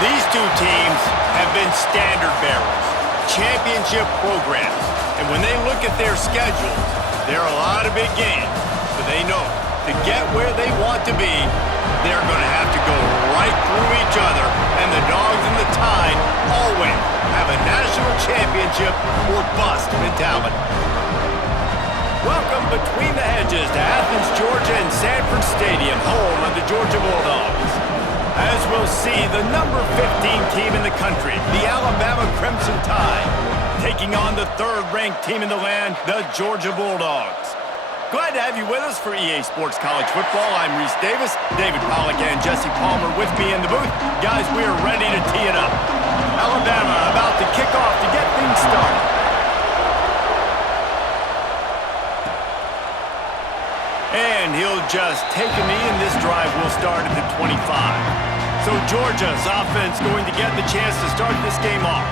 These two teams have been standard bearers, championship programs, and when they look at their schedules, there are a lot of big games, but they know to get where they want to be, they're going to have to go right through each other, and the Dogs and the Tide always have a national championship or bust mentality. Welcome between the hedges to Athens, Georgia and Sanford Stadium, home of the Georgia Bulldogs. As we'll see, the number 15 team in the country, the Alabama Crimson Tide, taking on the third-ranked team in the land, the Georgia Bulldogs. Glad to have you with us for EA Sports College Football. I'm Reese Davis, David Pollack and Jesse Palmer with me in the booth. Guys, we are ready to tee it up. Alabama about to kick off to get things started. And he'll just take a knee, and this drive will start at the 25. So Georgia's offense going to get the chance to start this game off.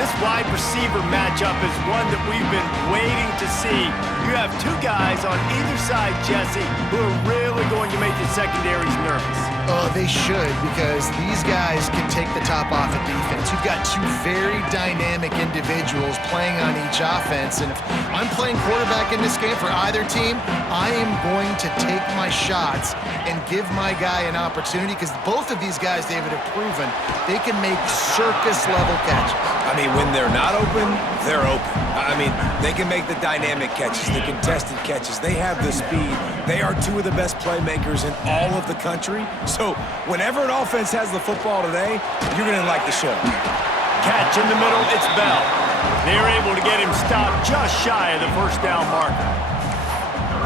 This wide receiver matchup is one that we've been waiting to see. You have two guys on either side, Jesse, who are really going to make the secondaries nervous. Oh, they should, because these guys can take the top off of defense. You've got two very dynamic individuals playing on each offense, and if I'm playing quarterback in this game for either team, I am going to take my shots and give my guy an opportunity, because both of these guys, David, have proven they can make circus-level catches. I mean, when they're not open, they're open. I mean, they can make the dynamic catches, the contested catches. They have the speed. They are two of the best playmakers in all of the country. So whenever an offense has the football today, you're going to like the show. Catch in the middle, it's Bell. They're able to get him stopped just shy of the first down marker.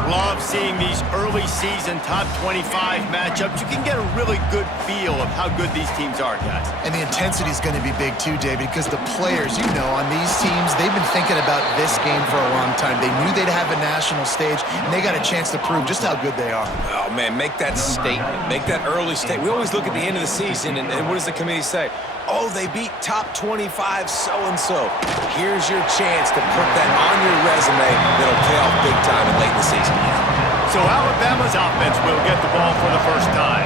Love seeing these early season top 25 matchups. You can get a really good feel of how good these teams are, guys. And the intensity is going to be big too, David, because the players, you know, on these teams, they've been thinking about this game for a long time. They knew they'd have a national stage, and they got a chance to prove just how good they are. Oh, man, make that statement. Make that early statement. We always look at the end of the season, and what does the committee say? Oh, they beat top 25 so-and-so. Here's your chance to put that on your resume that'll pay off big time and late in the season. So Alabama's offense will get the ball for the first time.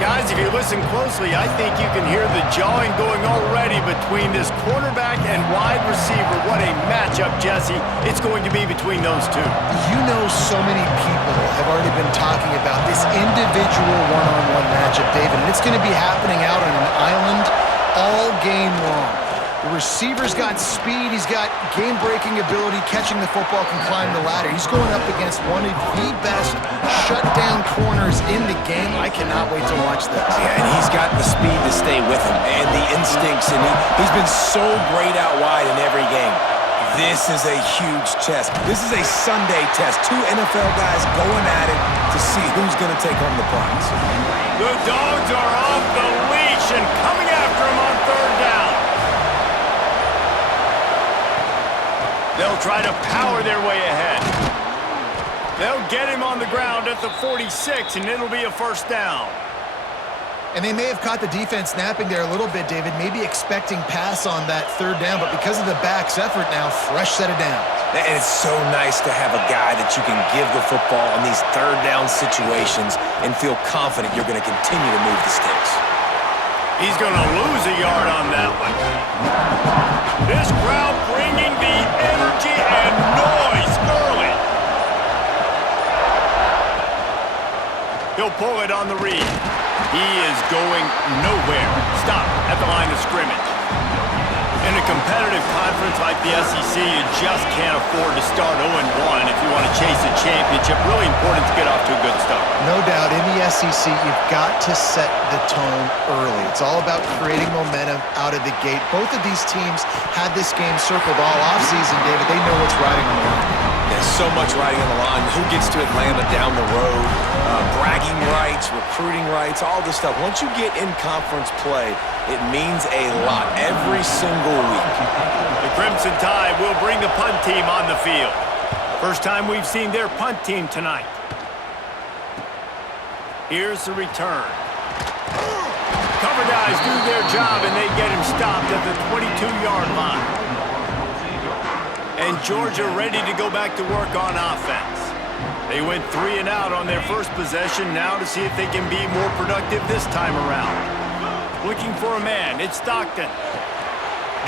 Guys, if you listen closely, I think you can hear the jawing going already between this quarterback and wide receiver. What a matchup, Jesse, it's going to be between those two. You know, so many people have already been talking about this individual one-on-one matchup, David, and it's going to be happening out on an island all game long. The receiver's got speed, he's got game-breaking ability, catching the football, can climb the ladder. He's going up against one of the best shutdown corners in the game. I cannot wait to watch this. Yeah, and he's got the speed to stay with him and the instincts, and he's been so great out wide in every game. This is a huge test. This is a Sunday test. Two NFL guys going at it to see who's going to take home the prize. The Dogs are off the leash and coming after him on third down. They'll try to power their way ahead. They'll get him on the ground at the 46, and it'll be a first down. And they may have caught the defense snapping there a little bit, David, maybe expecting pass on that third down, but because of the back's effort now, fresh set of downs. And it's so nice to have a guy that you can give the football in these third down situations and feel confident you're going to continue to move the sticks. He's going to lose a yard on that one. This crowd bringing the energy and noise early. He'll pull it on the read. He is going nowhere. Stop at the line of scrimmage. In a competitive conference like the SEC, you just can't afford to start 0-1 if you want to chase a championship. Really important to get off to a good start. No doubt, in the SEC, you've got to set the tone early. It's all about creating momentum out of the gate. Both of these teams had this game circled all offseason, David. They know what's riding on the line. There's so much riding on the line. Who gets to Atlanta down the road? Bragging rights, recruiting rights, all this stuff. Once you get in conference play, it means a lot every single week. The Crimson Tide will bring the punt team on the field. First time we've seen their punt team tonight. Here's the return. Cover guys do their job, and they get him stopped at the 22-yard line. And Georgia ready to go back to work on offense. They went 3 and out on their first possession, now to see if they can be more productive this time around. Looking for a man. It's Stockton.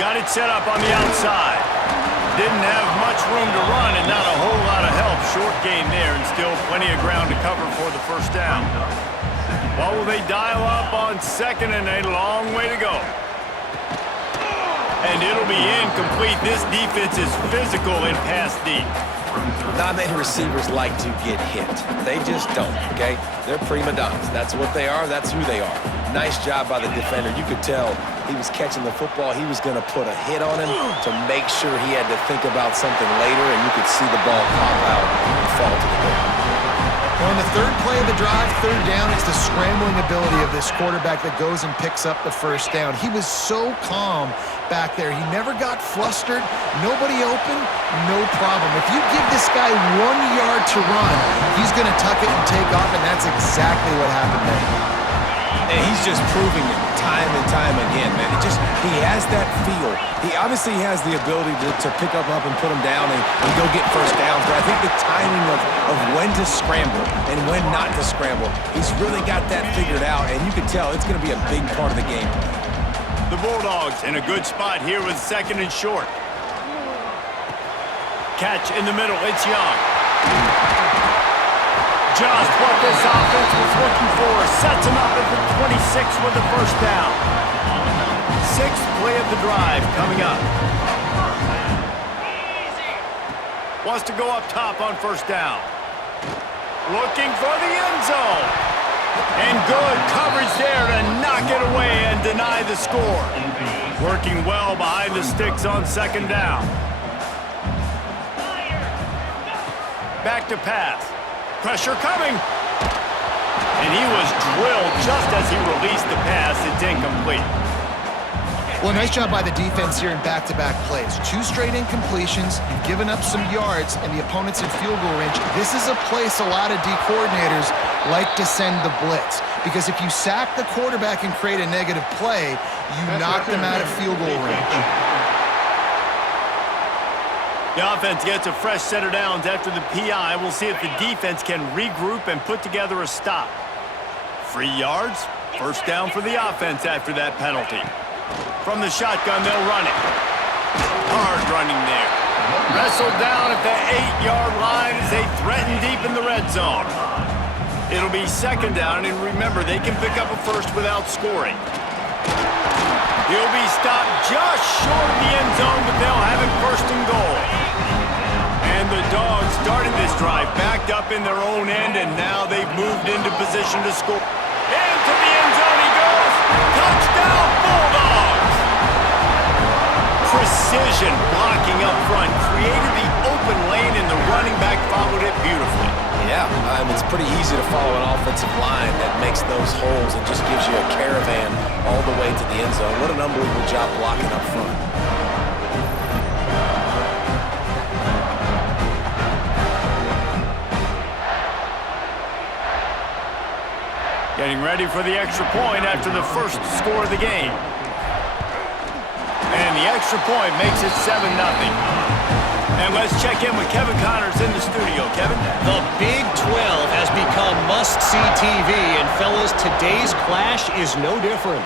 Got it set up on the outside. Didn't have much room to run and not a whole lot of help. Short gain there and still plenty of ground to cover for the first down. What will they dial up on second and a long way to go? And it'll be incomplete. This defense is physical in pass deep. Not many receivers like to get hit. They just don't, okay? They're prima donnas. That's what they are. That's who they are. Nice job by the defender. You could tell he was catching the football. He was going to put a hit on him to make sure he had to think about something later, and you could see the ball pop out and fall to the ground. On the third play of the drive, third down, it's the scrambling ability of this quarterback that goes and picks up the first down. He was so calm back there. He never got flustered. Nobody open, no problem. If you give this guy 1 yard to run, he's going to tuck it and take off, and that's exactly what happened there. And he's just proving it time and time again, man. He has that feel. He obviously has the ability to pick up and put him down and go get first downs. But I think the timing of when to scramble and when not to scramble, he's really got that figured out. And you can tell it's going to be a big part of the game. The Bulldogs in a good spot here with second and short. Catch in the middle. It's Young. Just what this offense was looking for. Sets him up at the 26 with the first down. Sixth play of the drive coming up. Wants to go up top on first down. Looking for the end zone. And good coverage there to knock it away and deny the score. Working well behind the sticks on second down. Back to pass. Pressure coming. And he was drilled just as he released the pass. It's incomplete. Well, nice job by the defense here in back-to-back plays. 2 straight incompletions. You've given up some yards, and the opponent's in field goal range. This is a place a lot of D coordinators like to send the blitz, because if you sack the quarterback and create a negative play, you knock them out of field goal range. The offense gets a fresh set of downs after the PI. We'll see if the defense can regroup and put together a stop. 3 yards, first down for the offense after that penalty. From the shotgun, they'll run it. Hard running there. Wrestled down at the 8-yard line as they threaten deep in the red zone. It'll be second down, and remember, they can pick up a first without scoring. He'll be stopped just short of the end zone, but they'll have it first and goal. And the Dogs started this drive backed up in their own end, and now they've moved into position to score. Into the end zone he goes. Touchdown, Bulldogs! Precision blocking up front created the open lane, and the running back followed it beautifully. Yeah, it's pretty easy to follow an offensive line that makes those holes and just gives you a caravan all the way to the end zone. What an unbelievable job blocking up front. Getting ready for the extra point after the first score of the game. And the extra point makes it 7-0. And let's check in with Kevin Connors in the studio. Kevin? The Big 12 has become must-see TV, and fellas, today's clash is no different.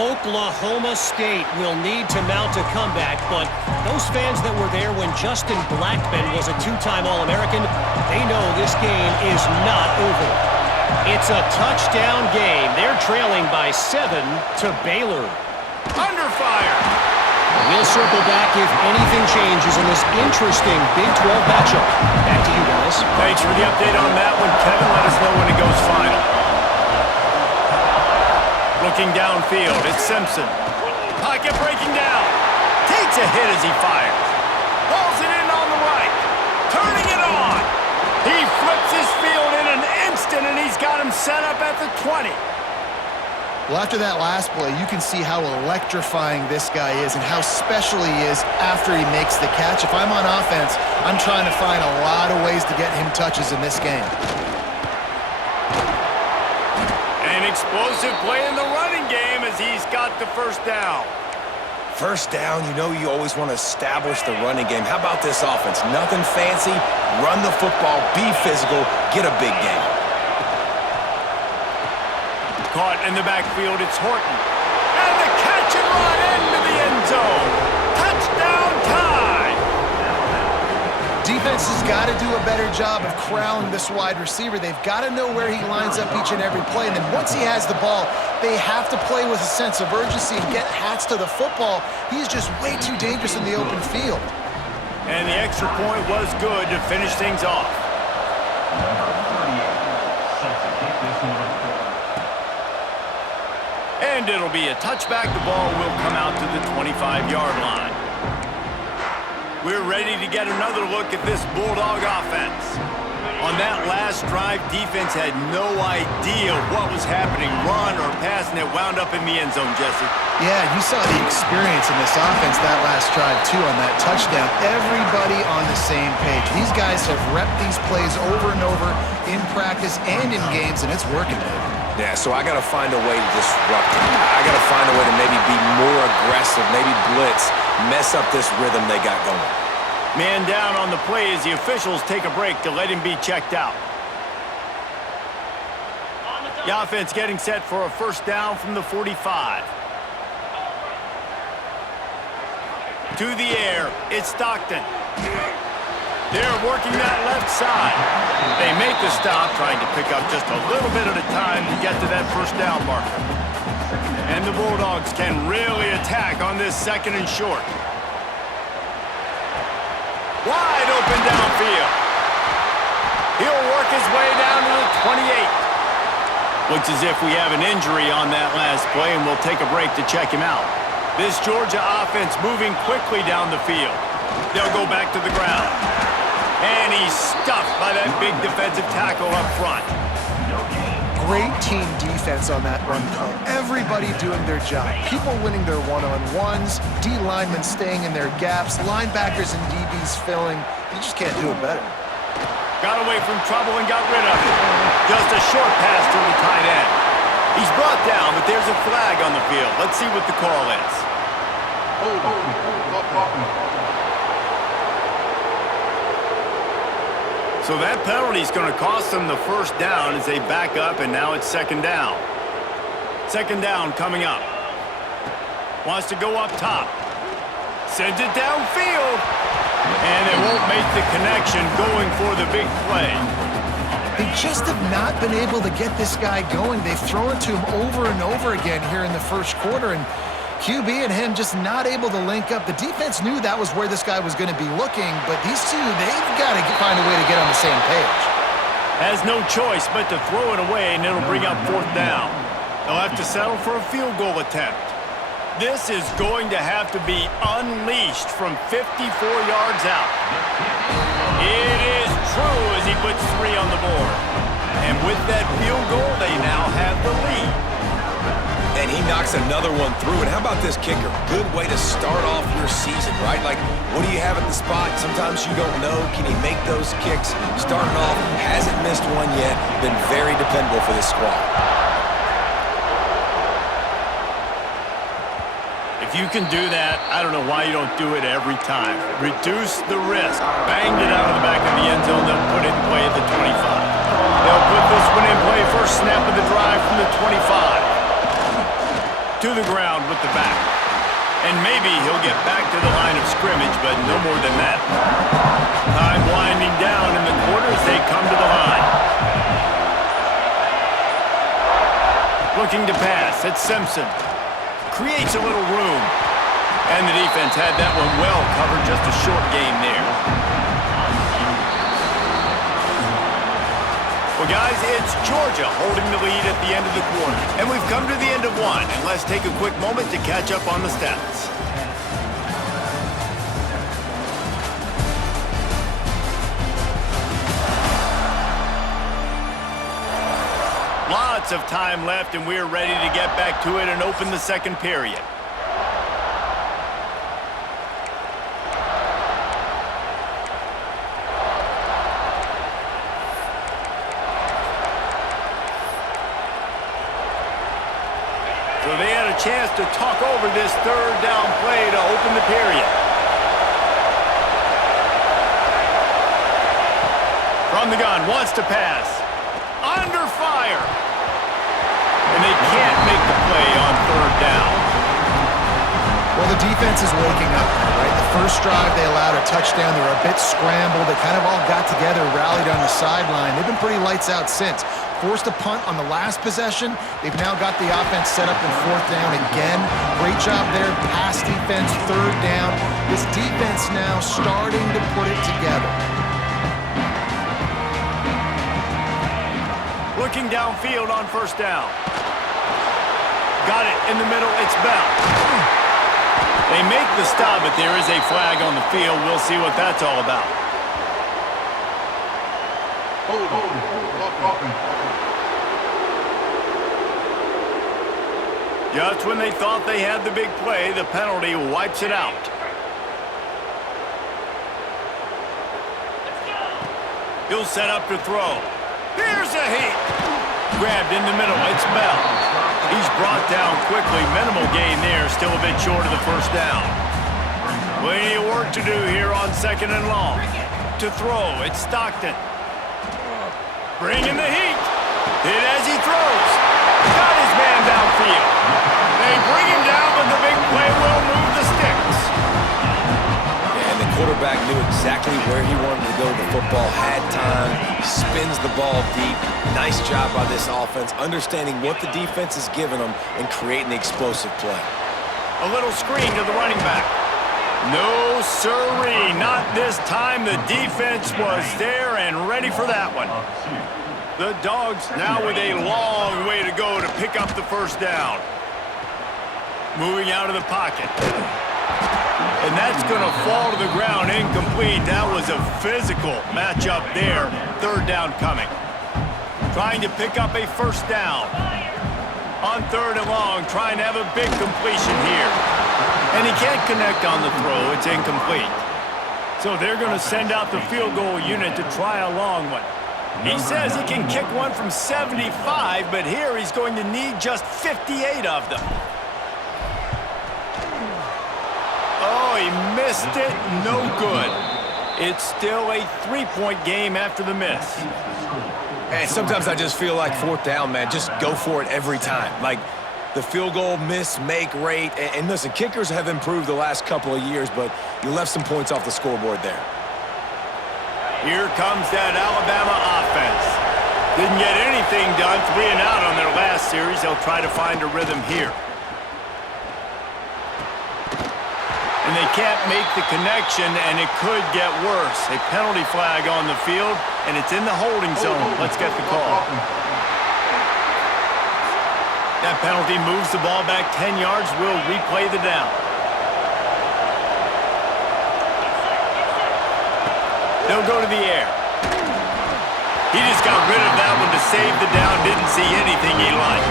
Oklahoma State will need to mount a comeback, but those fans that were there when Justin Blackmon was a 2-time All-American, they know this game is not over. It's a touchdown game. They're trailing by 7 to Baylor. Under fire! We'll circle back if anything changes in this interesting Big 12 matchup. Back to you guys. Thanks for the update on that one, Kevin. Let us know when it goes final. Looking downfield, it's Simpson. Pocket breaking down. Takes a hit as he fires. Pulls it in on the right. Turning it on. He flips his field in an instant, and he's got him set up at the 20. Well, after that last play, you can see how electrifying this guy is and how special he is after he makes the catch. If I'm on offense, I'm trying to find a lot of ways to get him touches in this game. An explosive play in the running game as he's got the first down. First down, you know you always want to establish the running game. How about this offense? Nothing fancy. Run the football, be physical, get a big game. Caught in the backfield, it's Horton. run into the end zone. Touchdown tie. Defense has got to do a better job of corralling this wide receiver. They've got to know where he lines up each and every play. And then once he has the ball, they have to play with a sense of urgency and get Hats to the football. He's just way too dangerous in the open field. And the extra point was good to finish things off. And it'll be a touchback. The ball will come out to the 25-yard line. We're ready to get another look at this Bulldog offense. On that last drive, defense had no idea what was happening, run or pass, and it wound up in the end zone, Jesse. Yeah, you saw the experience in this offense that last drive, too, on that touchdown. Everybody on the same page. These guys have repped these plays over and over in practice and in games, and it's working, Dave. Yeah, so I got to find a way to disrupt it. I got to find a way to maybe be more aggressive, maybe blitz, mess up this rhythm they got going. Man down on the play as the officials take a break to let him be checked out. The offense getting set for a first down from the 45. To the air, it's Stockton. They're working that left side. They make the stop, trying to pick up just a little bit at a time to get to that first down marker. And the Bulldogs can really attack on this second and short. Wide open downfield. He'll work his way down to the 28. Looks as if we have an injury on that last play, and we'll take a break to check him out. This Georgia offense moving quickly down the field. They'll go back to the ground. And he's stuffed by that big defensive tackle up front. Great team defense on that run play. Everybody doing their job. People winning their one-on-ones, D linemen staying in their gaps, linebackers and DBs filling. You just can't do it better. Got away from trouble and got rid of it. Just a short pass to the tight end. He's brought down, but there's a flag on the field. Let's see what the call is. So that penalty is going to cost them the first down as they back up, and now it's second down. Second down coming up. Wants to go up top. Sends it downfield. And they won't make the connection going for the big play. They just have not been able to get this guy going. They've thrown it to him over and over again here in the first quarter, and QB and him just not able to link up. The defense knew that was where this guy was going to be looking, but these two, they've got to find a way to get on the same page. Has no choice but to throw it away, and it'll bring up fourth down. They'll have to settle for a field goal attempt. This is going to have to be unleashed from 54 yards out. It is true as he puts 3 on the board. And with that field goal, they now have the lead. And he knocks another one through. And how about this kicker? Good way to start off your season, right? Like, what do you have at the spot? Sometimes you don't know. Can he make those kicks? Starting off, hasn't missed one yet. Been very dependable for this squad. If you can do that, I don't know why you don't do it every time. Reduce the risk. Banged it out of the back of the end zone. They'll put it in play at the 25. They'll put this one in play first snap of the drive from the 25. To the ground with the back. And maybe he'll get back to the line of scrimmage, but no more than that. Time winding down in the quarter as they come to the line. Looking to pass. It's Simpson. Creates a little room. And the defense had that one well covered. Just a short gain there. Well, guys, it's Georgia holding the lead at the end of the quarter. And we've come to the end of one. And let's take a quick moment to catch up on the stats. Lots of time left, and we're ready to get back to it and open the second period. So they had a chance to talk over this third down play to open the period. From the gun, wants to pass. Under fire. And they can't make the play on third down. Well, the defense is waking up now, right? The first drive, they allowed a touchdown. They were a bit scrambled. They kind of all got together, rallied on the sideline. They've been pretty lights out since. Forced a punt on the last possession. They've now got the offense set up in fourth down again. Great job there. Pass defense, third down. This defense now starting to put it together. Looking downfield on first down. Got it in the middle. It's Bell. They make the stop, but there is a flag on the field. We'll see what that's all about. Just when they thought they had the big play, the penalty wipes it out. He'll set up to throw. Here's a hit. Grabbed in the middle. It's Bell. He's brought down quickly. Minimal gain there. Still a bit short of the first down. Plenty of work to do here on second and long. To throw, it's Stockton. Bringing the heat. Hit as he throws. Got his man downfield. They bring him down, but the big play will move the sticks. And the quarterback knew exactly where he wanted to go. The football had time, spins the ball deep. Nice job by this offense, understanding what the defense is giving them and creating the explosive play. A little screen to the running back. No sirree, not this time. The defense was there and ready for that one. The Dogs now with a long way to go to pick up the first down. Moving out of the pocket. And that's going to fall to the ground incomplete. That was a physical matchup there. Third down coming. Trying to pick up a first down. On third and long, trying to have a big completion here. And he can't connect on the throw. It's incomplete. So they're going to send out the field goal unit to try a long one. He says he can kick one from 75, but here he's going to need just 58 of them. Oh, he missed it. No good. It's still a three-point game after the miss. And sometimes I just feel like fourth down, man, just go for it every time. Like the field goal miss-make rate. And listen, kickers have improved the last couple of years, but you left some points off the scoreboard there. Here comes that Alabama offense. Didn't get anything done, 3 and out on their last series. They'll try to find a rhythm here. And they can't make the connection, and it could get worse. A penalty flag on the field, and it's in the holding zone. Let's get the call. That penalty moves the ball back 10 yards. We'll replay the down. They'll go to the air. He just got rid of that one to save the down. Didn't see anything he liked.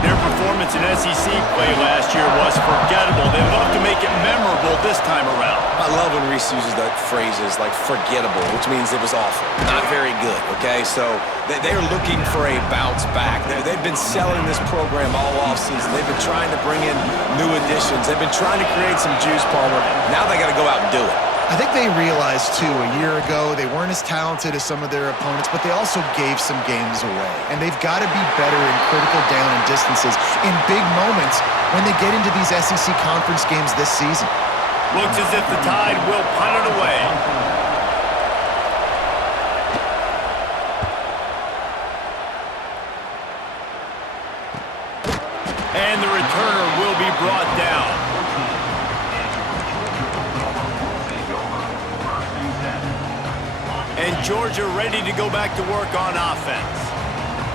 Their performance in SEC play last year was forgettable. They'd love to make it memorable this time around. I love when Reese uses that phrases like forgettable, which means it was awful. Not very good, okay? So they're looking for a bounce back. They've been selling this program all offseason. They've been trying to bring in new additions. They've been trying to create some juice, Palmer. Now they got to go out and do it. I think they realized, too, a year ago, they weren't as talented as some of their opponents, but they also gave some games away. And they've got to be better in critical down and distances in big moments when they get into these SEC conference games this season. Looks as if the Tide will punt it away. And the returner will be brought down. And Georgia ready to go back to work on offense.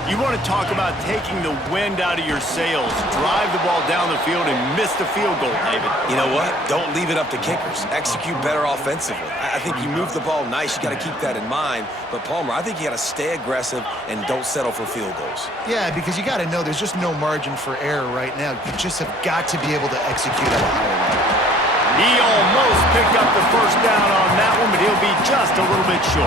You want to talk about taking the wind out of your sails. Drive the ball down the field and miss the field goal, David. You know what? Don't leave it up to kickers. Execute better offensively. I think you move the ball nice. You got to keep that in mind. But, Palmer, I think you got to stay aggressive and don't settle for field goals. Yeah, because you got to know there's just no margin for error right now. You just have got to be able to execute at a higher level. He almost picked up the first down on that one, but he'll be just a little bit short.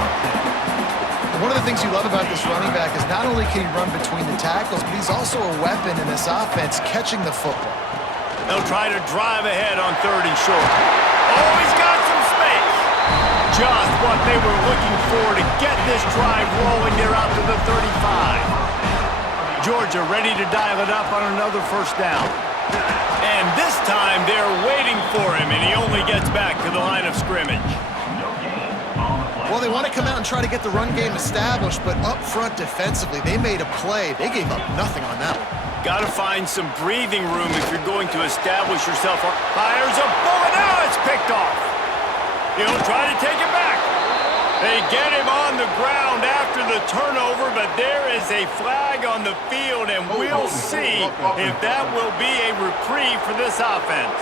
One of the things you love about this running back is not only can he run between the tackles, but he's also a weapon in this offense catching the football. They'll try to drive ahead on third and short. Oh, he's got some space. Just what they were looking for to get this drive rolling. They're out to the 35. Georgia ready to dial it up on another first down. And this time they're waiting for him, and he only gets back to the line of scrimmage. Well, they want to come out and try to get the run game established, but up front defensively, they made a play. They gave up nothing on that one. Got to find some breathing room if you're going to establish yourself. Fires a bullet. Now it's picked off. He'll try to take it back. They get him on the ground after the turnover, but there is a flag on the field, and we'll see if that will be a reprieve for this offense.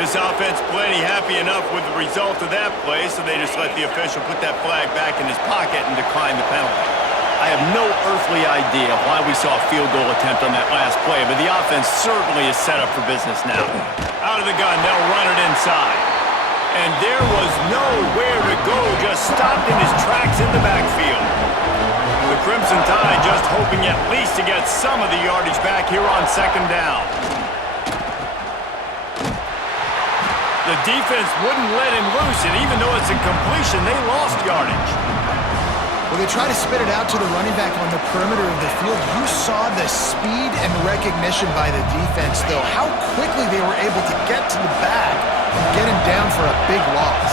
This offense plenty happy enough with the result of that play, so they just let the official put that flag back in his pocket and decline the penalty. I have no earthly idea why we saw a field goal attempt on that last play, but the offense certainly is set up for business now. Out of the gun, they'll run it inside. And there was nowhere to go, just stopped in his tracks in the backfield. The Crimson Tide just hoping at least to get some of the yardage back here on second down. The defense wouldn't let him loose, and even though it's a completion, they lost yardage. Well, they try to spit it out to the running back on the perimeter of the field. You saw the speed and recognition by the defense, though. How quickly they were able to get to the back and get him down for a big loss.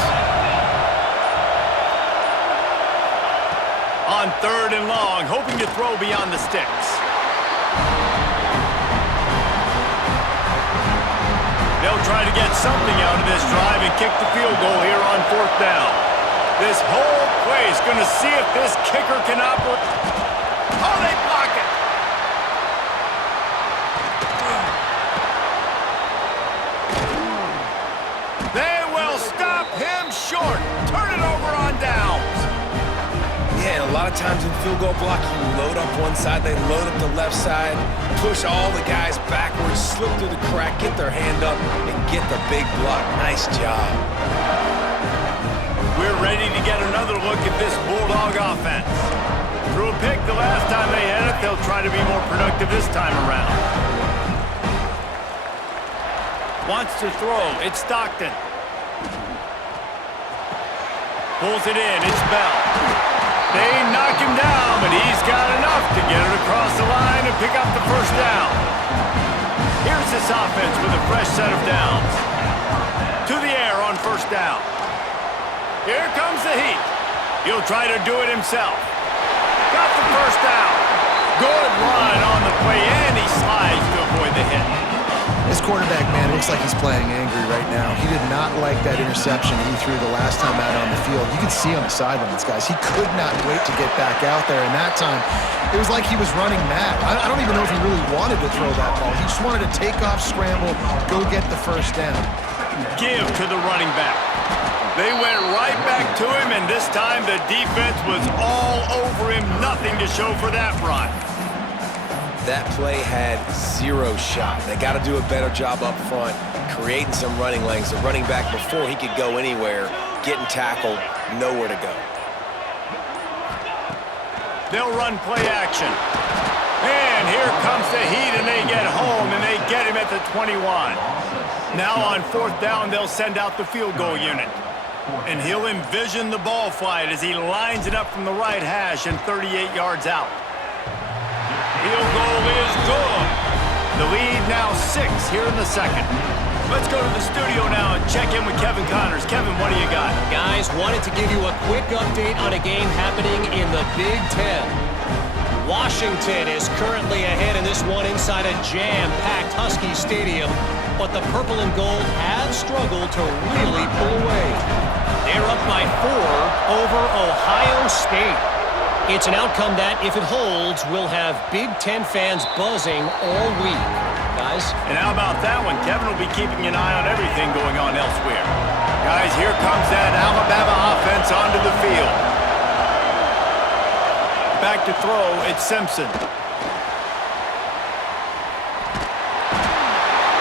On third and long, hoping to throw beyond the sticks. They'll try to get something out of this drive and kick the field goal here on fourth down. This whole play is going to see if this kicker can operate. Oh, they block it. They will stop him short. Turn it over on downs. Yeah, and a lot of times in field goal block, you load up one side, they load up the left side, push all the guys backwards, slip through the crack, get their hand up, and get the big block. Nice job. We're ready to get another look at this Bulldog offense. Threw a pick the last time they had it. They'll try to be more productive this time around. Wants to throw. It's Stockton. Pulls it in. It's Bell. They knock him down, but he's got enough to get it across the line and pick up the first down. Here's this offense with a fresh set of downs. To the air on first down. Here comes the heat. He'll try to do it himself. Got the first down. Good run on the play, and he slides to avoid the hit. This quarterback, man, looks like he's playing angry right now. He did not like that interception he threw the last time out on the field. You can see on the sidelines, guys. He could not wait to get back out there, and that time, it was like he was running mad. I don't even know if he really wanted to throw that ball. He just wanted to take off, scramble, go get the first down. Give to the running back. They went right back to him, and this time the defense was all over him. Nothing to show for that run. That play had zero shot. They got to do a better job up front, creating some running lanes. The running back, before he could go anywhere, getting tackled, nowhere to go. They'll run play action. And here comes the heat, and they get home, and they get him at the 21. Now on fourth down, they'll send out the field goal unit. And he'll envision the ball flight as he lines it up from the right hash and 38 yards out. Field goal is good. The lead now 6 here in the second. Let's go to the studio now and check in with Kevin Connors. Kevin, what do you got? Guys, wanted to give you a quick update on a game happening in the Big Ten. Washington is currently ahead in this one inside a jam-packed Husky Stadium, but the purple and gold have struggled to really pull away. They're up by 4 over Ohio State. It's an outcome that, if it holds, will have Big Ten fans buzzing all week. Guys? And how about that one? Kevin will be keeping an eye on everything going on elsewhere. Guys, here comes that Alabama offense onto the field. Back to throw, it's Simpson.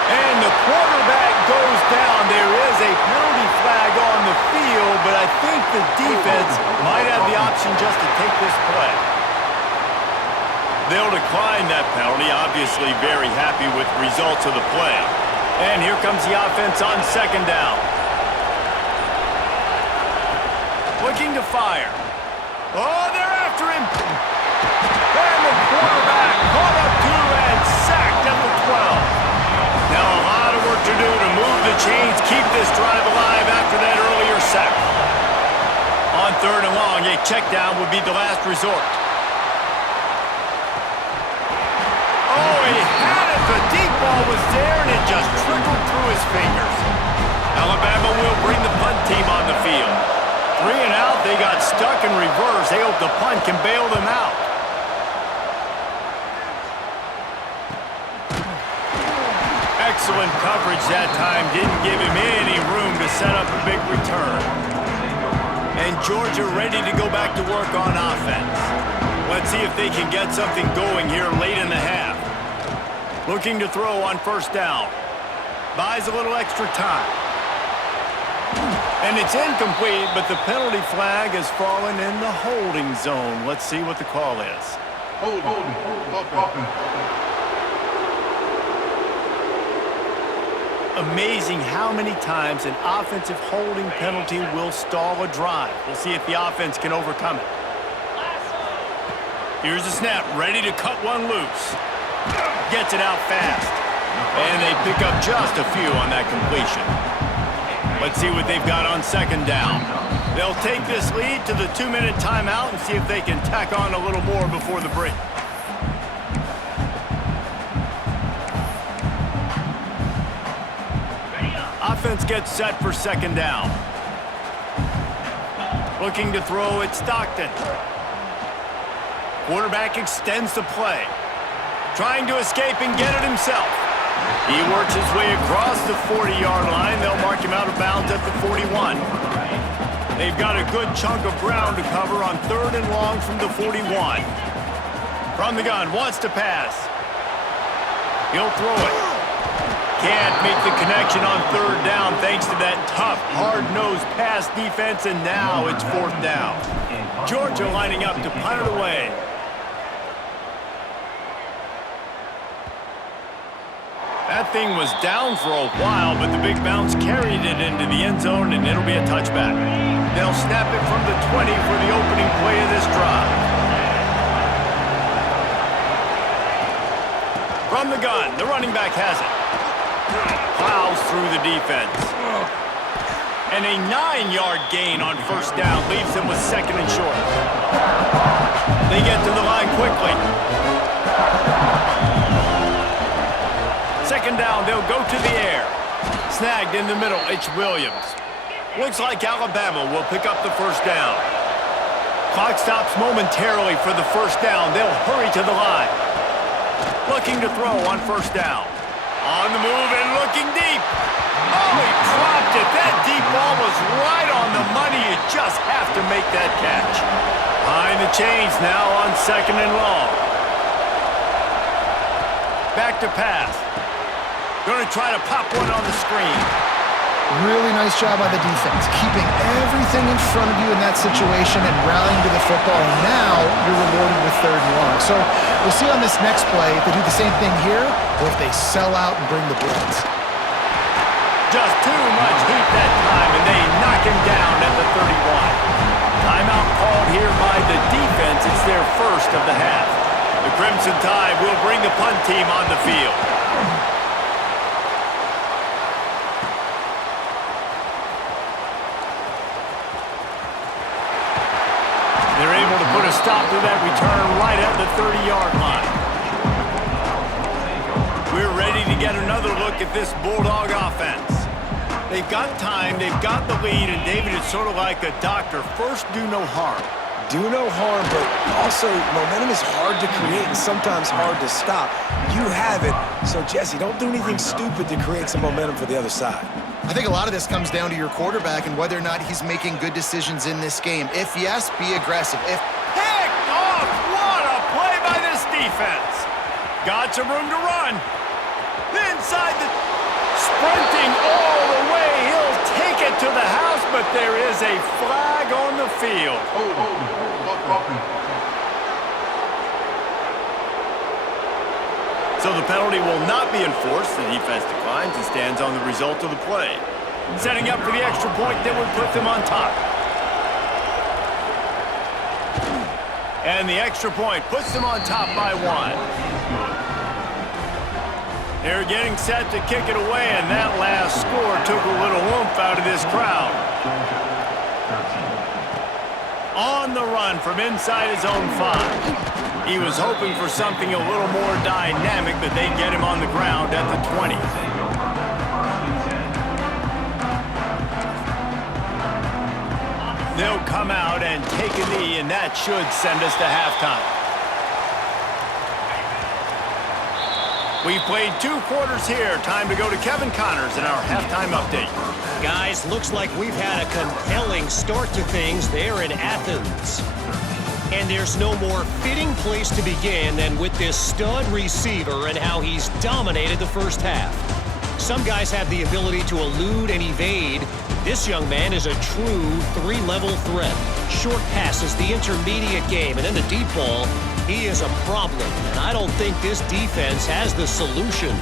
And the quarterback goes down. There is a penalty flag on the field, but I think the defense might have the option just to take this play. They'll decline that penalty, obviously very happy with the results of the play. And here comes the offense on second down. Looking to fire. Oh, they're after him. And the quarterback caught up to and sacked at the 12. chains keep this drive alive after that earlier sack. On 3rd and long, a check down would be the last resort. Oh, he had it. The deep ball was there, and it just trickled through his fingers. Alabama will bring the punt team on the field. 3 and out, they got stuck in reverse. They hope the punt can bail them out. Excellent coverage that time. Didn't give him any room to set up a big return. And Georgia ready to go back to work on offense. Let's see if they can get something going here late in the half. Looking to throw on 1st down. Buys a little extra time. And it's incomplete, but the penalty flag has fallen in the holding zone. Let's see what the call is. Amazing how many times an offensive holding penalty will stall a drive. We'll see if the offense can overcome it. Here's the snap, ready to cut one loose. Gets it out fast. And they pick up just a few on that completion. Let's see what they've got on 2nd down. They'll take this lead to the 2-minute timeout and see if they can tack on a little more before the break. Offense gets set for 2nd down. Looking to throw at Stockton. Quarterback extends the play. Trying to escape and get it himself. He works his way across the 40-yard line. They'll mark him out of bounds at the 41. They've got a good chunk of ground to cover on 3rd and long from the 41. From the gun, wants to pass. He'll throw it. Can't make the connection on 3rd down thanks to that tough, hard-nosed pass defense, and now it's 4th down. Georgia lining up to punt it away. That thing was down for a while, but the big bounce carried it into the end zone, and it'll be a touchback. They'll snap it from the 20 for the opening play of this drive. From the gun, the running back has it. Plows through the defense. And a 9-yard gain on 1st down leaves them with 2nd and short. They get to the line quickly. 2nd down, they'll go to the air. Snagged in the middle, it's Williams. Looks like Alabama will pick up the 1st down. Clock stops momentarily for the 1st down. They'll hurry to the line. Looking to throw on 1st down. On the move and looking deep. Oh, he dropped it. That deep ball was right on the money. You just have to make that catch. Behind the chains now on 2nd and long. Back to pass. Going to try to pop one on the screen. Really nice job by the defense, keeping everything in front of you in that situation and rallying to the football. And now you're rewarded with 3rd and long. So we'll see on this next play if they do the same thing here or if they sell out and bring the blitz. Just too much heat that time, and they knock him down at the 31. Timeout called here by the defense. It's their 1st of the half. The Crimson Tide will bring the punt team on the field. They're able to put a stop to that return right at the 30-yard line. We're ready to get another look at this Bulldog offense. They've got time, they've got the lead, and David is sort of like a doctor. First, do no harm. Do no harm, but also momentum is hard to create and sometimes hard to stop. You have it, so Jesse, don't do anything stupid to create some momentum for the other side. I think a lot of this comes down to your quarterback and whether or not he's making good decisions in this game. If yes, be aggressive. If picked off! What a play by this defense! Got some room to run. Inside the sprinting all the way. He'll take it to the house, but there is a flag on the field. So the penalty will not be enforced. The defense declines and stands on the result of the play. Setting up for the extra point that would put them on top. And the extra point puts them on top by 1. They're getting set to kick it away, and that last score took a little oomph out of this crowd. On the run from inside his own 5. He was hoping for something a little more dynamic, but they get him on the ground at the 20. They'll come out and take a knee, and that should send us to halftime. We've played 2 quarters here. Time to go to Kevin Connors in our halftime update. Guys, looks like we've had a compelling start to things there in Athens. And there's no more fitting place to begin than with this stud receiver and how he's dominated the first half. Some guys have the ability to elude and evade. This young man is a true 3-level threat. Short passes, the intermediate game, and then the deep ball. He is a problem, and I don't think this defense has the solution.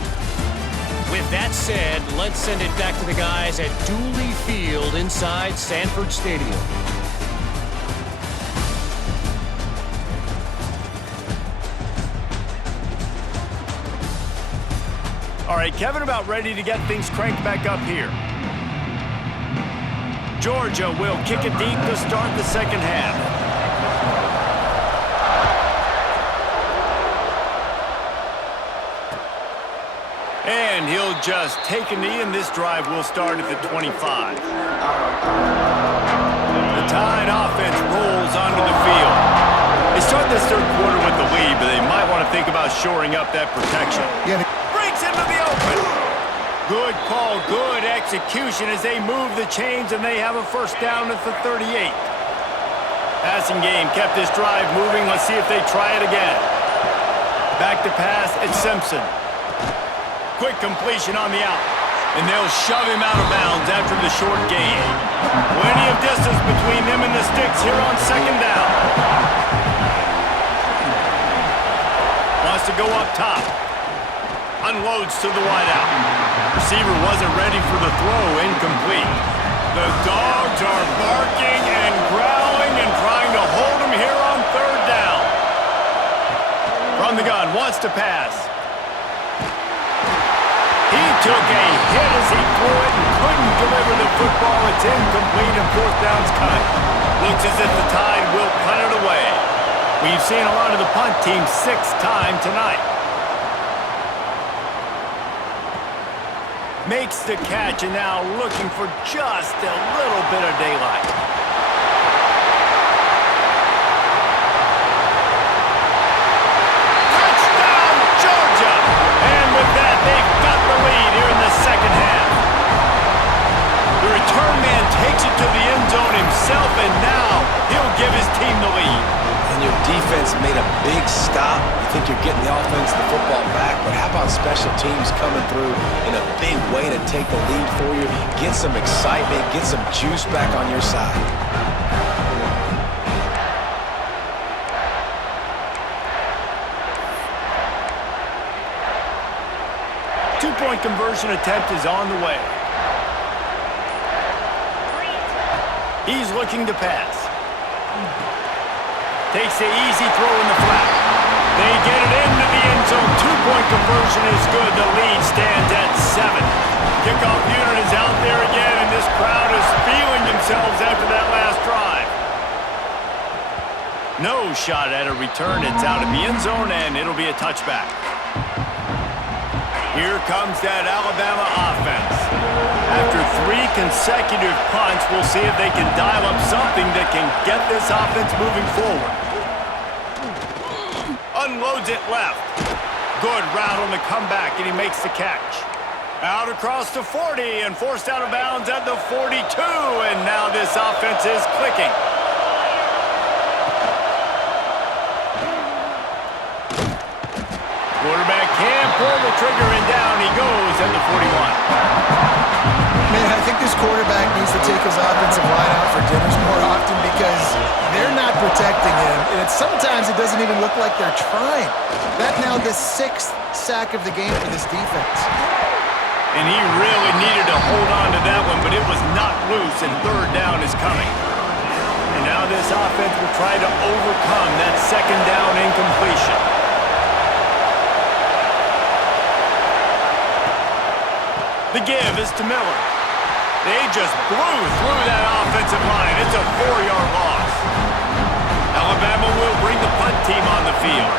With that said, let's send it back to the guys at Dooley Field inside Sanford Stadium. All right, Kevin, about ready to get things cranked back up here. Georgia will kick it deep to start the second half. And he'll just take a knee, and this drive will start at the 25. The Tide offense rolls onto the field. They start this third quarter with the lead, but they might want to think about shoring up that protection. Yeah. Brings him to the open. Good call, good execution as they move the chains, and they have a first down at the 38. Passing game kept this drive moving. Let's see if they try it again. Back to pass, it's Simpson. Quick completion on the out, and they'll shove him out of bounds after the short gain. Plenty of distance between them and the sticks here on second down. Wants to go up top. Unloads to the wideout. Receiver wasn't ready for the throw, incomplete. The Dogs are barking and growling and trying to hold him here on third down. From the gun, wants to pass. He took a hit as he threw it and couldn't deliver the football. It's incomplete and fourth down's cut. Looks as if the Tide will punt it away. We've seen a lot of the punt team 6 times tonight. Makes the catch and now looking for just a little bit of daylight. Touchdown, Georgia! And with that, they've got the lead here in the second half. The return man takes it to the end zone himself, and now he'll give his team the lead. And your defense made a big stop. You think you're getting the offense the football back, but how about special teams coming through in a big way to take the lead for you, get some excitement, get some juice back on your side. Two-point conversion attempt is on the way. He's looking to pass. Takes the easy throw in the flat. They get it into the end zone. Two-point conversion is good. The lead stands at 7. Kickoff unit is out there again, and this crowd is feeling themselves after that last drive. No shot at a return. It's out of the end zone, and it'll be a touchback. Here comes that Alabama offense. After 3 consecutive punts, we'll see if they can dial up something that can get this offense moving forward. Unloads it left. Good route on the comeback, and he makes the catch. Out across the 40 and forced out of bounds at the 42, and now this offense is clicking. Quarterback can't pull the trigger, and down he goes at the 41. Man, I think this quarterback needs to take his offensive line out for dinners more often because they're not protecting him. And sometimes it doesn't even look like they're trying. That now the 6th sack of the game for this defense. And he really needed to hold on to that one, but it was not loose, and third down is coming. And now this offense will try to overcome that second down incompletion. The give is to Miller. They just blew through that offensive line. It's a 4-yard loss. Alabama will bring the punt team on the field.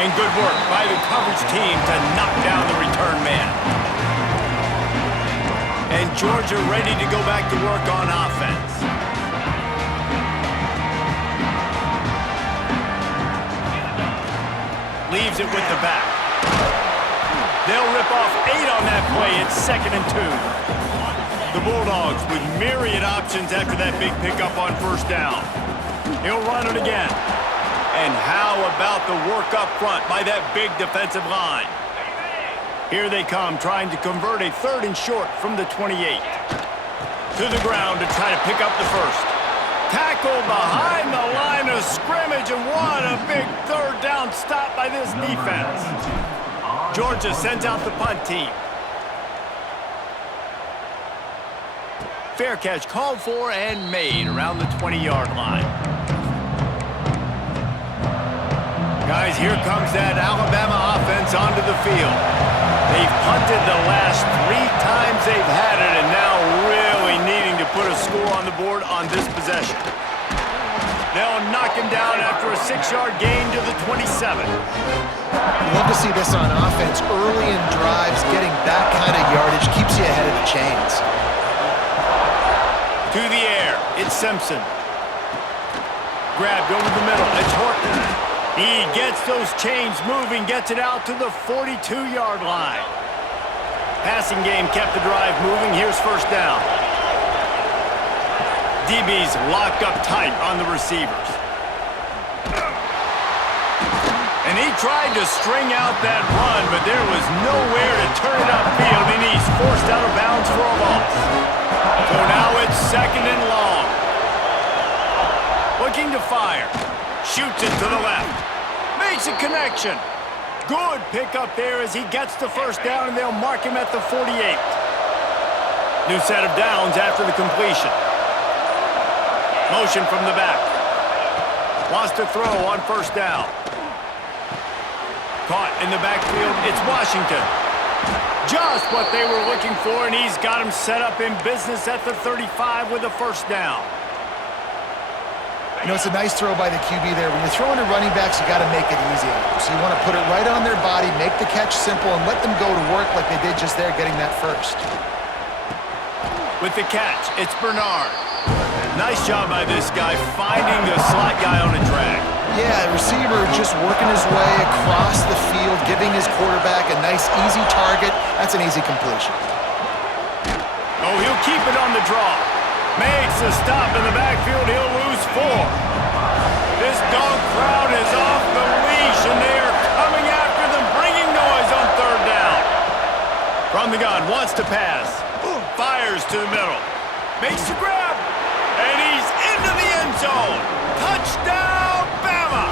And good work by the coverage team to knock down the return man. And Georgia ready to go back to work on offense. Leaves it with the back. They'll rip off 8 on that play. It's 2nd and 2. The Bulldogs with myriad options after that big pickup on first down. He'll run it again. And how about the work up front by that big defensive line? Here they come, trying to convert a 3rd and short from the 28. To the ground to try to pick up the first. Tackled behind the line of scrimmage, and what a big 3rd down stop by this defense. Georgia sends out the punt team. Fair catch called for and made around the 20-yard line. Guys, here comes that Alabama offense onto the field. They've punted the last 3 times they've had it, and now really needing to put a score on the board on this possession. They'll knock him down after a 6-yard gain to the 27. You love to see this on offense. Early in drives, getting that kind of yardage keeps you ahead of the chains. To the air, it's Simpson. Grabbed over the middle, it's Horton. He gets those chains moving, gets it out to the 42-yard line. Passing game kept the drive moving. Here's first down. DB's locked up tight on the receivers. And he tried to string out that run, but there was nowhere to turn it upfield, and he's forced out of bounds for a loss. So now it's 2nd and long. Looking to fire. Shoots it to the left. Makes a connection. Good pickup there as he gets the first down, and they'll mark him at the 48. New set of downs after the completion. Motion from the back. Wants to throw on first down. Caught in the backfield. It's Washington. Just what they were looking for, and he's got him set up in business at the 35 with a first down. You know, it's a nice throw by the QB there. When you're throwing to running backs, you got to make it easy. So you want to put it right on their body, make the catch simple, and let them go to work like they did just there, getting that first. With the catch, it's Bernard. Nice job by this guy finding the slot guy on a drag. Yeah, the receiver just working his way across the field, giving his quarterback a nice, easy target. That's an easy completion. Oh, he'll keep it on the draw. Makes a stop in the backfield. He'll lose 4. This dog crowd is off the leash, and they are coming after them, bringing noise on 3rd down. From the gun, wants to pass. Fires to the middle. Makes the grab. And he's into the end zone. Touchdown, Bama!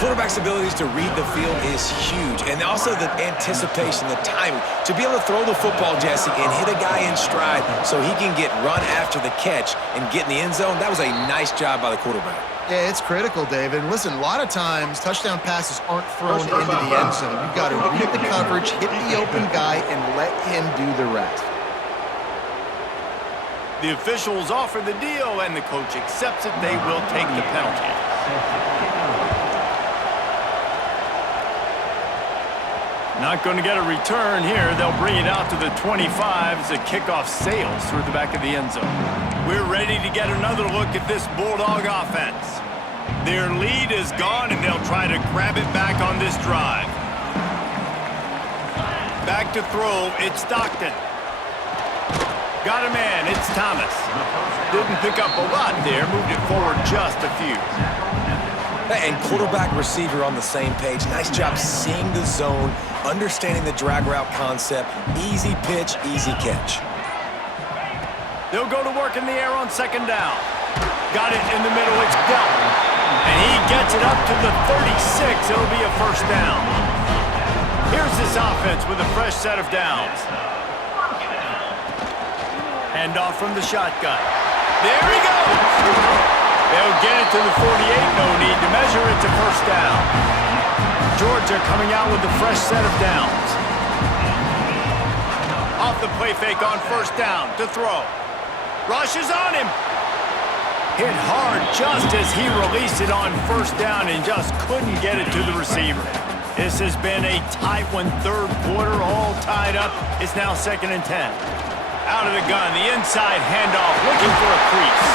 Quarterback's abilities to read the field is huge, and also the anticipation, the timing. To be able to throw the football, Jesse, and hit a guy in stride so he can get run after the catch and get in the end zone, that was a nice job by the quarterback. Yeah, it's critical, David. And listen, a lot of times touchdown passes aren't thrown into the end zone. You've got to read the coverage, hit the open guy, and let him do the rest. The officials offer the deal, and the coach accepts it. They will take the penalty. Not going to get a return here. They'll bring it out to the 25 as the kickoff sails through the back of the end zone. We're ready to get another look at this Bulldog offense. Their lead is gone, and they'll try to grab it back on this drive. Back to throw, it's Stockton. Got a man, it's Thomas. Didn't pick up a lot there, moved it forward just a few. And quarterback receiver on the same page. Nice job seeing the zone, understanding the drag route concept. Easy pitch, easy catch. They'll go to work in the air on 2nd down. Got it in the middle, it's Delton. And he gets it up to the 36. It'll be a first down. Here's this offense with a fresh set of downs. Hand off from the shotgun. There he goes! They'll get it to the 48, no need to measure it to first down. Georgia coming out with a fresh set of downs. Off the play fake on first down to throw. Rush is on him. Hit hard just as he released it on first down and just couldn't get it to the receiver. This has been a tight one, third quarter, all tied up. It's now 2nd and 10. Out of the gun, the inside handoff, looking for a crease.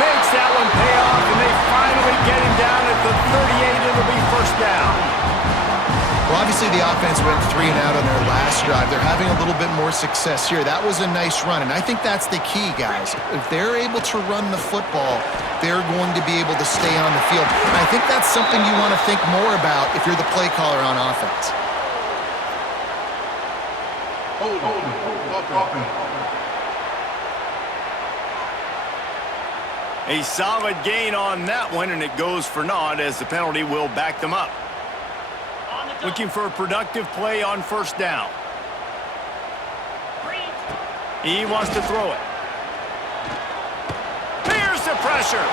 Makes that one pay off, and they finally get him down at the 38. It'll be first down. Well, obviously the offense went 3 and out on their last drive. They're having a little bit more success here. That was a nice run, and I think that's the key, guys. If they're able to run the football, they're going to be able to stay on the field. And I think that's something you want to think more about if you're the play caller on offense. A solid gain on that one, and it goes for naught as the penalty will back them up. Looking for a productive play on first down. He wants to throw it. Here's the pressure.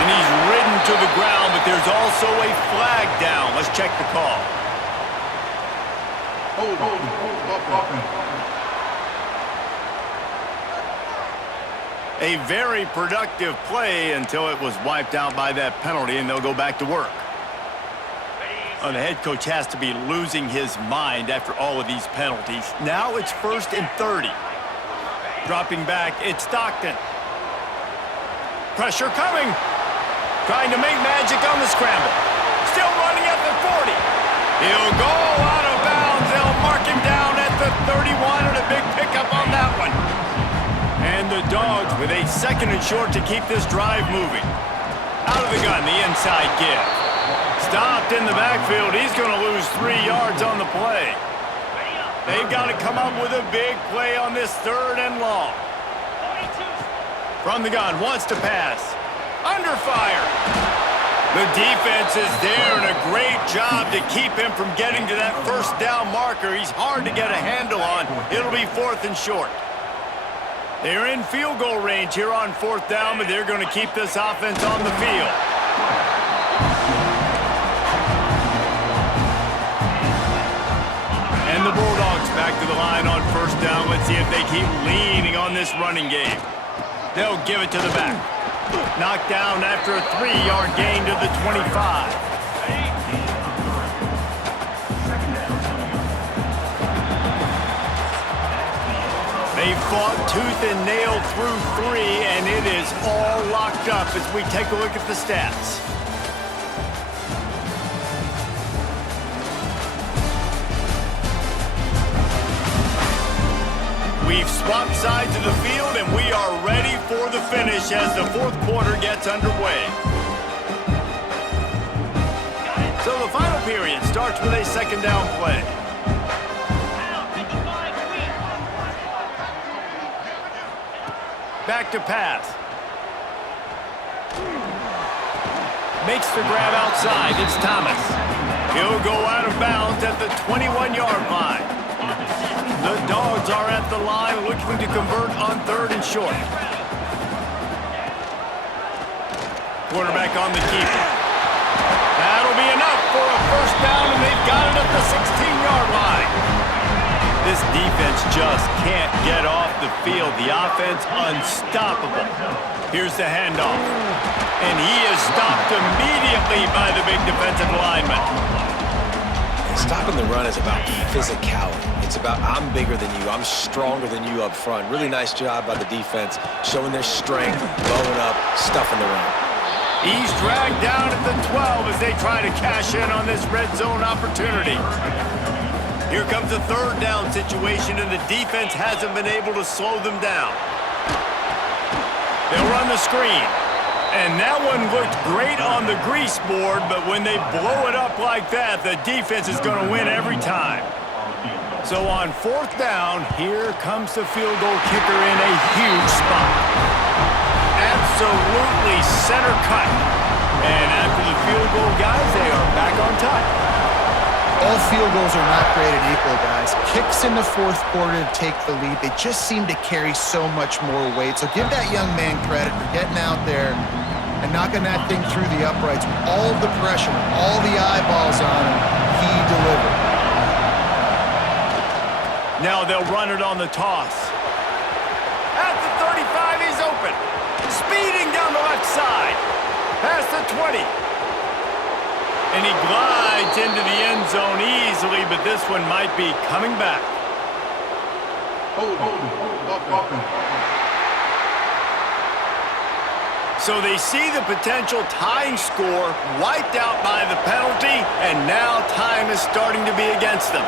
And he's ridden to the ground, but there's also a flag down. Let's check the call. A very productive play until it was wiped out by that penalty, and they'll go back to work. The head coach has to be losing his mind after all of these penalties. Now it's 1st and 30. Dropping back, it's Stockton. Pressure coming. Trying to make magic on the scramble. Still running at the 40. He'll go out of bounds. They'll mark him down at the 31, and a big pickup on that one. And the Dogs with a 2nd and short to keep this drive moving. Out of the gun, the inside give. Stopped in the backfield. He's going to lose 3 yards on the play. They've got to come up with a big play on this 3rd and long. From the gun, wants to pass. Under fire. The defense is there, and a great job to keep him from getting to that first down marker. He's hard to get a handle on. It'll be 4th and short. They're in field goal range here on 4th down, but they're going to keep this offense on the field. And the Bulldogs back to the line on first down. Let's see if they keep leaning on this running game. They'll give it to the back. Knocked down after a 3-yard gain to the 25. They fought tooth and nail through 3, and it is all locked up as we take a look at the stats. We've swapped sides of the field, and we are ready for the finish as the 4th quarter gets underway. So the final period starts with a 2nd down play. Back to pass. Makes the grab outside. It's Thomas. He'll go out of bounds at the 21-yard line. The Dogs are at the line looking to convert on 3rd and short. Quarterback on the keeper. That'll be enough for a first down, and they've got it at the 16-yard line. This defense just can't get off the field. The offense unstoppable. Here's the handoff. And he is stopped immediately by the big defensive lineman. Stopping the run is about physicality. It's about I'm bigger than you, I'm stronger than you up front. Really nice job by the defense, showing their strength, blowing up, stuffing the run. He's dragged down at the 12 as they try to cash in on this red zone opportunity. Here comes a 3rd down situation, and the defense hasn't been able to slow them down. They'll run the screen. And that one looked great on the grease board, but when they blow it up like that, the defense is going to win every time. So on 4th down, here comes the field goal kicker in a huge spot. Absolutely center cut. And after the field goal, guys, they are back on top. All field goals are not created equal, guys. Kicks in the fourth quarter to take the lead. They just seem to carry so much more weight. So give that young man credit for getting out there and knocking that thing through the uprights with all of the pressure, with all the eyeballs on him. He delivered. Now they'll run it on the toss. At the 35, he's open. Speeding down the left side. Past the 20. And he glides into the end zone easily, but this one might be coming back. So they see the potential tying score wiped out by the penalty, and now time is starting to be against them.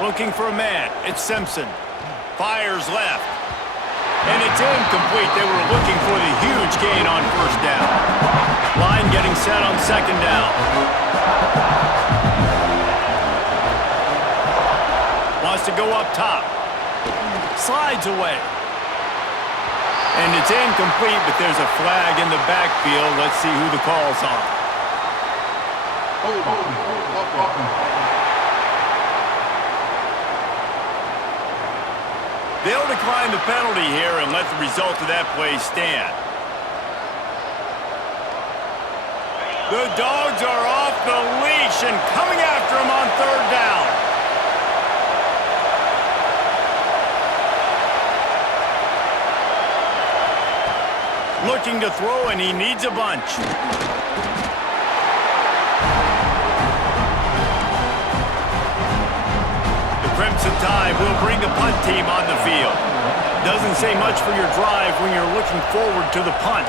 Looking for a man. It's Simpson. Fires left. And it's incomplete. They were looking for the huge gain on first down. Line getting set on second down. Wants to go up top. Slides away. And it's incomplete, but there's a flag in the backfield. Let's see who the call's on. They'll decline the penalty here and let the result of that play stand. The Dogs are off the leash and coming after him on third down. Looking to throw, and he needs a bunch. Crimson Tide will bring the punt team on the field. Doesn't say much for your drive when you're looking forward to the punt.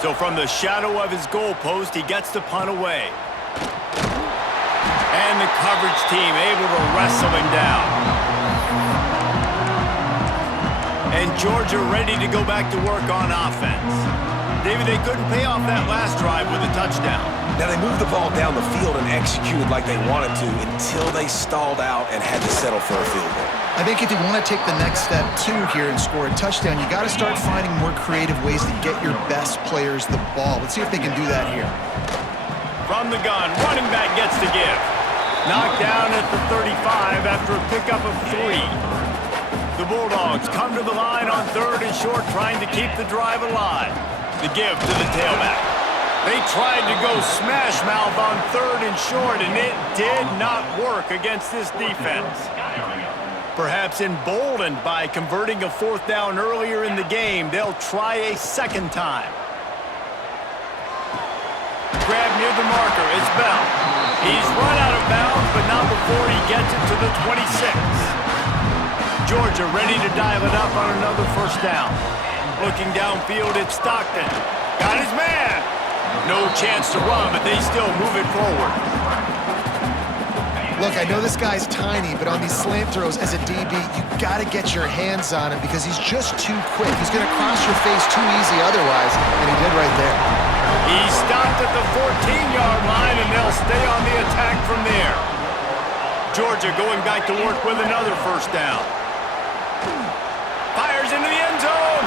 So from the shadow of his goalpost, he gets the punt away. And the coverage team able to wrestle him down. And Georgia ready to go back to work on offense. David, they couldn't pay off that last drive with a touchdown. Now, they moved the ball down the field and executed like they wanted to until they stalled out and had to settle for a field goal. I think if you want to take the next step, too, here and score a touchdown, you got to start finding more creative ways to get your best players the ball. Let's see if they can do that here. From the gun, running back gets to give. Knocked down at the 35 after a pickup of 3. The Bulldogs come to the line on third and short, trying to keep the drive alive. The give to the tailback. They tried to go smash mouth on third and short, and it did not work against this defense. Perhaps emboldened by converting a fourth down earlier in the game, they'll try a second time. Grab near the marker, it's Bell. He's run out of bounds, but not before he gets it to the 26. Georgia ready to dial it up on another first down. Looking downfield, it's Stockton. Got his man. No chance to run, but they still move it forward. Look, I know this guy's tiny, but on these slant throws as a DB, you got to get your hands on him because he's just too quick. He's going to cross your face too easy otherwise, and he did right there. He stopped at the 14-yard line, and they'll stay on the attack from there. Georgia going back to work with another first down. Fires into the end zone.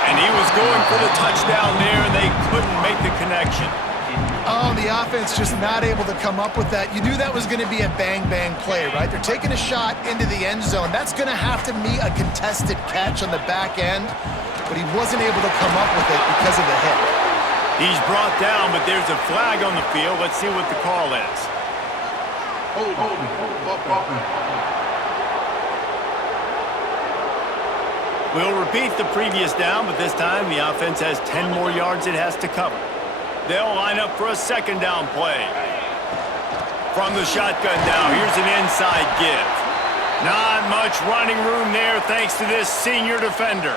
And he was going for the touchdown there, and they couldn't make the connection. Oh, the offense just not able to come up with that. You knew that was going to be a bang-bang play, right? They're taking a shot into the end zone. That's going to have to be a contested catch on the back end, but he wasn't able to come up with it because of the hit. He's brought down, but there's a flag on the field. Let's see what the call is. Hold. We'll repeat the previous down, but this time the offense has 10 more yards it has to cover. They'll line up for a second down play. From the shotgun now, here's an inside give. Not much running room there thanks to this senior defender.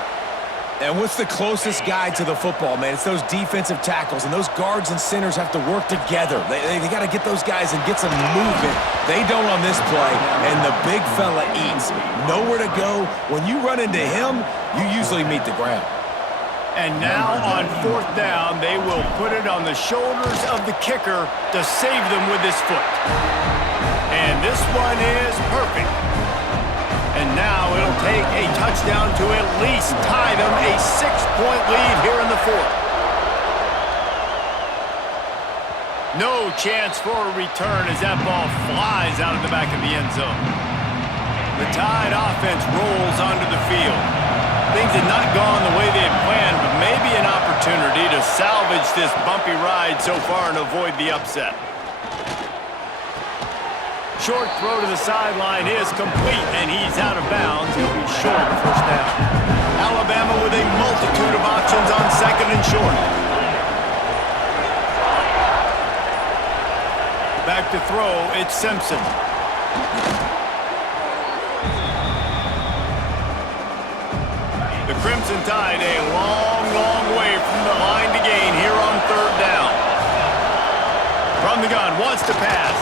And what's the closest guy to the football, man? It's those defensive tackles, and those guards and centers have to work together. They got to get those guys and get some movement. They don't on this play, and the big fella eats. Nowhere to go. When you run into him, you usually meet the ground. And now on fourth down, they will put it on the shoulders of the kicker to save them with his foot. And this one is perfect. And now it'll take a touchdown to at least tie them a 6-point lead here in the fourth. No chance for a return as that ball flies out of the back of the end zone. The Tide offense rolls onto the field. Things had not gone the way they had planned, but maybe an opportunity to salvage this bumpy ride so far and avoid the upset. Short throw to the sideline is complete, and he's out of bounds. He'll be short of the first down. Alabama with a multitude of options on second and short. Back to throw, it's Simpson. The Crimson Tide a long, long way from the line to gain here on third down. From the gun, wants to pass.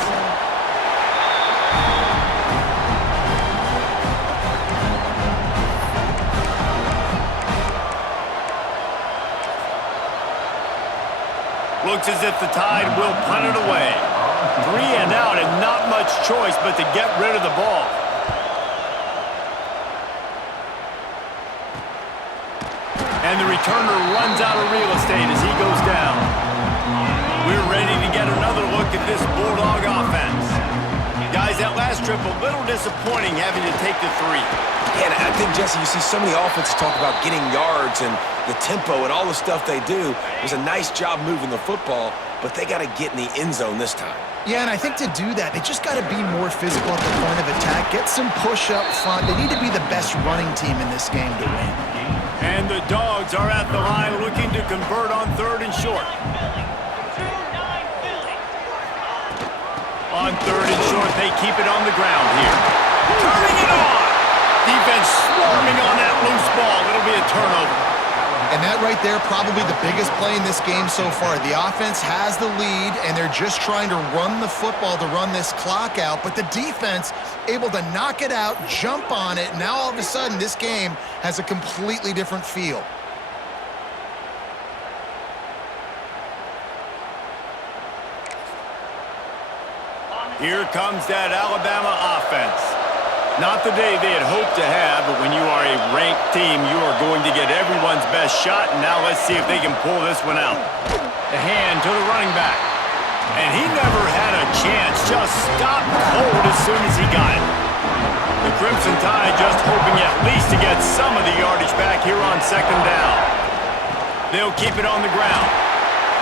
Looks as if the Tide will punt it away. 3 and out and not much choice but to get rid of the ball. And the returner runs out of real estate as he goes down. We're ready to get another look at this Bulldog offense. Guys, that last trip a little disappointing having to take the 3. Yeah, and I think, Jesse, you see so many offenses talk about getting yards and the tempo and all the stuff they do. It was a nice job moving the football, but they got to get in the end zone this time. Yeah, and I think to do that, they just got to be more physical at the point of attack, get some push up front. They need to be the best running team in this game to win. And the Dogs are at the line looking to convert on third and short. On third and short, they keep it on the ground here. Turning it on! Defense swarming on that loose ball. It'll be a turnover. And that right there, probably the biggest play in this game so far. The offense has the lead, and they're just trying to run the football to run this clock out. But the defense able to knock it out, jump on it. Now all of a sudden, this game has a completely different feel. Here comes that Alabama offense. Not the day they had hoped to have, but when you are a ranked team, you are going to get everyone's best shot. And now let's see if they can pull this one out. The hand to the running back. And he never had a chance. Just stopped cold as soon as he got it. The Crimson Tide just hoping at least to get some of the yardage back here on second down. They'll keep it on the ground.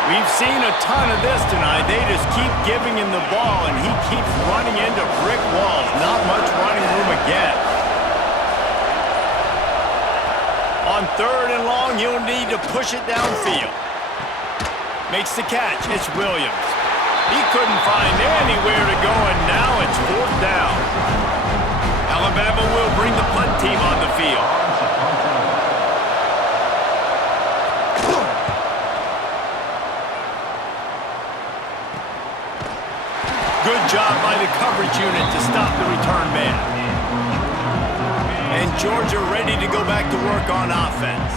We've seen a ton of this tonight. They just keep giving him the ball, and he keeps running into brick walls. Not much running room again. On third and long, he'll need to push it downfield. Makes the catch. It's Williams. He couldn't find anywhere to go, and now it's fourth down. Alabama will bring the punt team on the field. Good job by the coverage unit to stop the return man. And Georgia ready to go back to work on offense.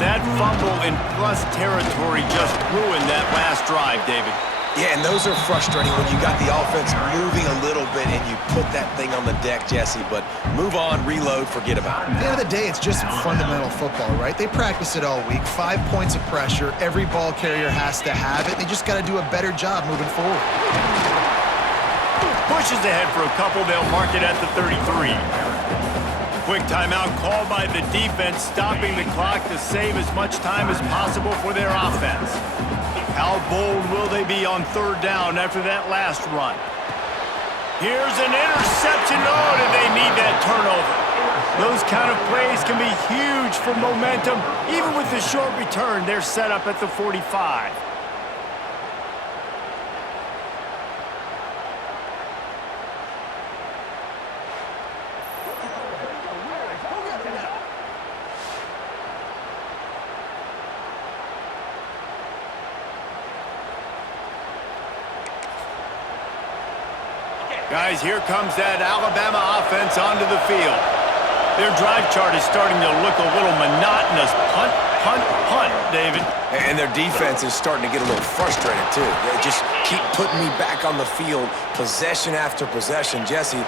That fumble in plus territory just ruined that last drive, David. Yeah, and those are frustrating when you got the offense moving a little bit and you put that thing on the deck, Jesse. But move on, reload, forget about it. At the end of the day, it's just fundamental football, right? They practice it all week. 5 points of pressure. Every ball carrier has to have it. They just got to do a better job moving forward. Pushes ahead for a couple. They'll mark it at the 33. Quick timeout called by the defense, stopping the clock to save as much time as possible for their offense. How bold will they be on third down after that last run? Here's an interception. Oh, did they need that turnover? Those kind of plays can be huge for momentum. Even with the short return, they're set up at the 45. Guys, here comes that Alabama offense onto the field. Their drive chart is starting to look a little monotonous. Punt, punt, punt, David. And their defense is starting to get a little frustrated, too. They just keep putting me back on the field, possession after possession. Jesse,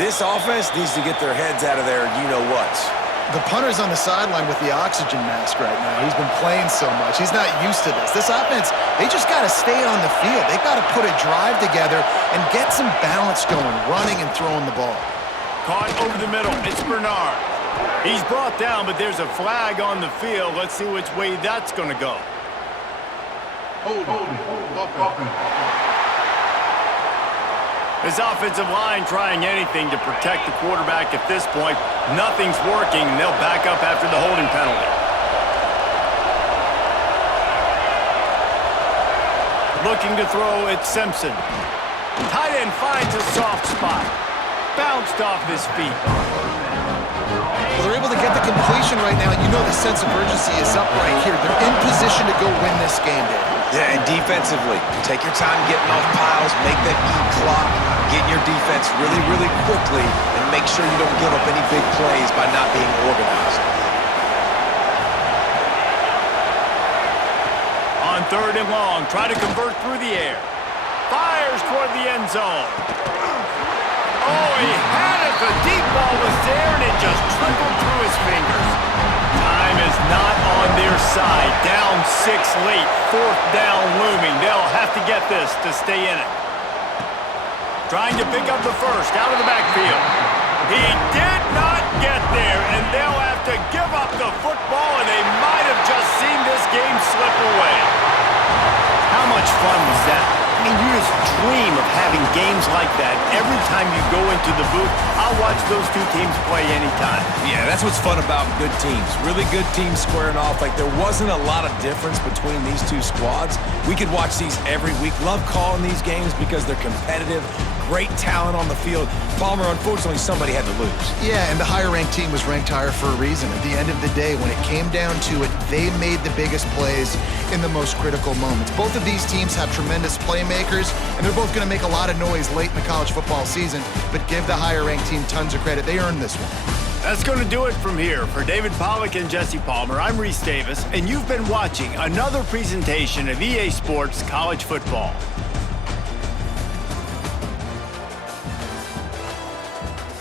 this offense needs to get their heads out of their you-know-whats. The punter's on the sideline with the oxygen mask right now. He's been playing so much. He's not used to this. This offense, they just got to stay on the field. They got to put a drive together and get some balance going, running and throwing the ball. Caught over the middle. It's Bernard. He's brought down, but there's a flag on the field. Let's see which way that's going to go. His offensive line trying anything to protect the quarterback at this point. Nothing's working, and they'll back up after the holding penalty. Looking to throw, it's Simpson. Tight end finds a soft spot. Bounced off his feet. Well, they're able to get the completion right now, and you know the sense of urgency is up right here. They're in position to go win this game, Dave. Yeah, and defensively, take your time getting off piles, make that clock, get in your defense really, really quickly, and make sure you don't give up any big plays by not being organized. On 3rd and long, try to convert through the air. Fires toward the end zone. Oh, he had it. The deep ball was there, and it just trickled through his fingers. Time is not on their side. Down 6 late. 4th down looming. They'll have to get this to stay in it. Trying to pick up the first out of the backfield. He did not get there, and they'll have to give up the football, and they might have just seen this game slip away. How much fun was that? I mean, you just dream of having games like that every time you go into the booth. I'll watch those two teams play anytime. Yeah, that's what's fun about good teams. Really good teams squaring off. Like, there wasn't a lot of difference between these two squads. We could watch these every week. Love calling these games because they're competitive. Great talent on the field. Palmer, unfortunately, somebody had to lose. Yeah, and the higher-ranked team was ranked higher for a reason. At the end of the day, when it came down to it, they made the biggest plays in the most critical moments. Both of these teams have tremendous playmakers, and they're both going to make a lot of noise late in the college football season, but give the higher-ranked team tons of credit. They earned this one. That's going to do it from here. For David Pollack and Jesse Palmer, I'm Reese Davis, and you've been watching another presentation of EA Sports College Football.